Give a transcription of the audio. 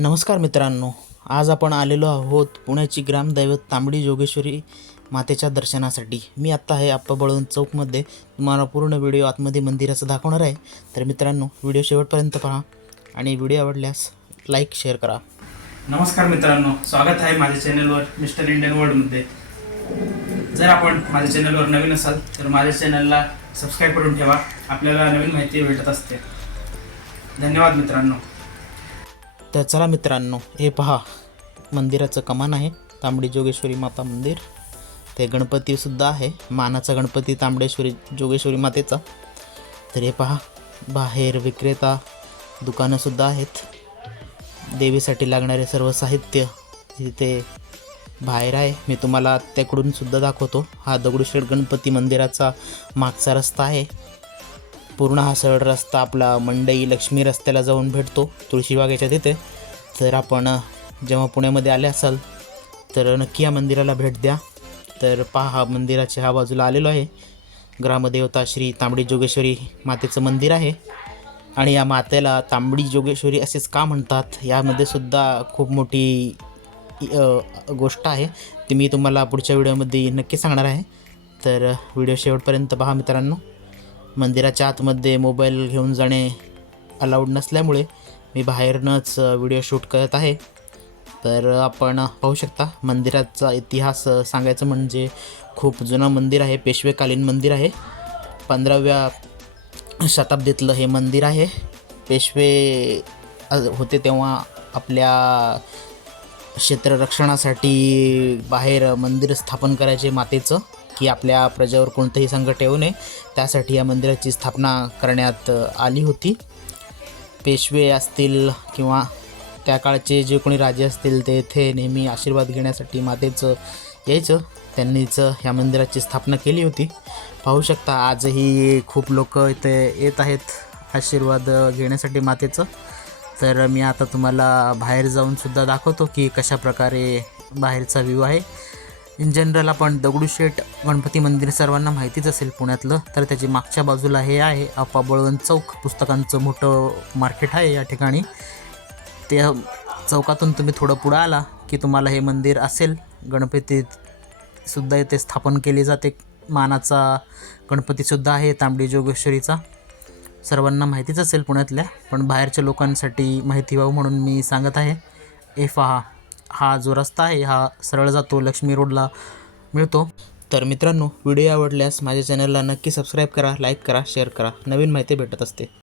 नमस्कार मित्रांनो आज आपण आलेलो आहोत पुण्याची ग्रामदैवत तांबडी जोगेश्वरी मातेच्या दर्शनासाठी. मी आत्ता आहे आप्पा बळवंत चौकमध्ये. तुम्हाला पूर्ण व्हिडिओ आतमध्ये मंदिराचं दाखवणार आहे. तर मित्रांनो व्हिडिओ शेवटपर्यंत पहा आणि व्हिडिओ आवडल्यास लाईक शेअर करा. नमस्कार मित्रांनो स्वागत आहे माझ्या चॅनलवर मिस्टर इंडियन वर्ल्डमध्ये. जर आपण माझ्या चॅनलवर नवीन असाल तर माझ्या चॅनलला सबस्क्राईब करून ठेवा. आपल्याला नवीन माहिती भेटत असते. धन्यवाद मित्रांनो. तर चला मित्रांनो हे पहा. मंदिराचं कमान आहे तांबडी जोगेश्वरी माता मंदिर. ते गणपतीसुद्धा आहे मानाचा गणपती तांबडेश्वरी जोगेश्वरी मातेचा. तर हे पहा बाहेर विक्रेता दुकानंसुद्धा आहेत. देवीसाठी लागणारे सर्व साहित्य इथे बाहेर आहे. मी तुम्हाला त्याकडूनसुद्धा दाखवतो. हा दगडूशेठ गणपती मंदिराचा मागचा रस्ता आहे. पूर्ण हा सरळ रस्ता आपला मंडई लक्ष्मी रस्त्याला जाऊन भेटतो तुळशीबागेच्या तिथे. तर आपण जेव्हा पुण्यामध्ये आले असाल तर नक्की या मंदिराला भेट द्या. तर पहा हा मंदिराच्या ह्या बाजूला आलेलो आहे. ग्रामदेवता श्री तांबडी जोगेश्वरी मातेचं मंदिर आहे. आणि या मातेला तांबडी जोगेश्वरी असेच का म्हणतात यामध्ये सुद्धा खूप मोठी गोष्ट आहे. ती मी तुम्हाला पुढच्या व्हिडिओमध्ये नक्की सांगणार आहे. तर व्हिडिओ शेवटपर्यंत पहा मित्रांनो. मंदिराच्या आतमध्ये मोबाईल घेऊन जाणे अलाउड नसल्यामुळे मी बाहेरनंच व्हिडिओ शूट करत आहे. तर आपण पाहू शकता मंदिराचा इतिहास सांगायचं म्हणजे खूप जुनं मंदिर आहे पेशवेकालीन मंदिर आहे. पंधराव्या शताब्दीतलं हे मंदिर आहे. पेशवे होते तेव्हा आपल्या क्षेत्ररक्षणासाठी बाहेर मंदिर स्थापन करायचे मातेचं की आपल्या प्रजेवर कोणतंही संकट येऊ नये त्यासाठी या मंदिराची स्थापना करण्यात आली होती. पेशवे असतील किंवा त्या काळचे जे कोणी राजे असतील ते येथे नेहमी आशीर्वाद घेण्यासाठी मातेचं यायचं. त्यांनीच ह्या मंदिराची स्थापना केली होती. पाहू शकता आजही खूप लोक इथे येत आहेत आशीर्वाद घेण्यासाठी मातेचं. तर मी आता तुम्हाला बाहेर जाऊनसुद्धा दाखवतो की कशा प्रकारे बाहेरचा व्ह्यू आहे. इन जनरल आपण दगडूशेठ गणपती मंदिर सर्वांना माहितीच असेल पुण्यातलं. तर त्याची मागच्या बाजूला हे आहे आप्पा बळवंत चौक. पुस्तकांचं मोठं मार्केट आहे या ठिकाणी. त्या चौकातून तुम्ही थोडं पुढं आला की तुम्हाला हे मंदिर असेल. गणपतीत सुद्धा इथे स्थापन केली जाते. मानाचा गणपतीसुद्धा आहे तांबडी जोगेश्वरीचा. सर्वांना माहितीच असेल पुण्यातल्या पण बाहेरच्या लोकांसाठी माहिती व्हावं म्हणून मी सांगत आहे. एफा हा हा जो रस्ता आहे हा सरळ जातो लक्ष्मी रोडला मिळतो. तर मित्रांनो व्हिडिओ आवडल्यास माझ्या चॅनलला नक्की सबस्क्राईब करा लाईक करा शेअर करा. नवीन माहिती भेटत असते.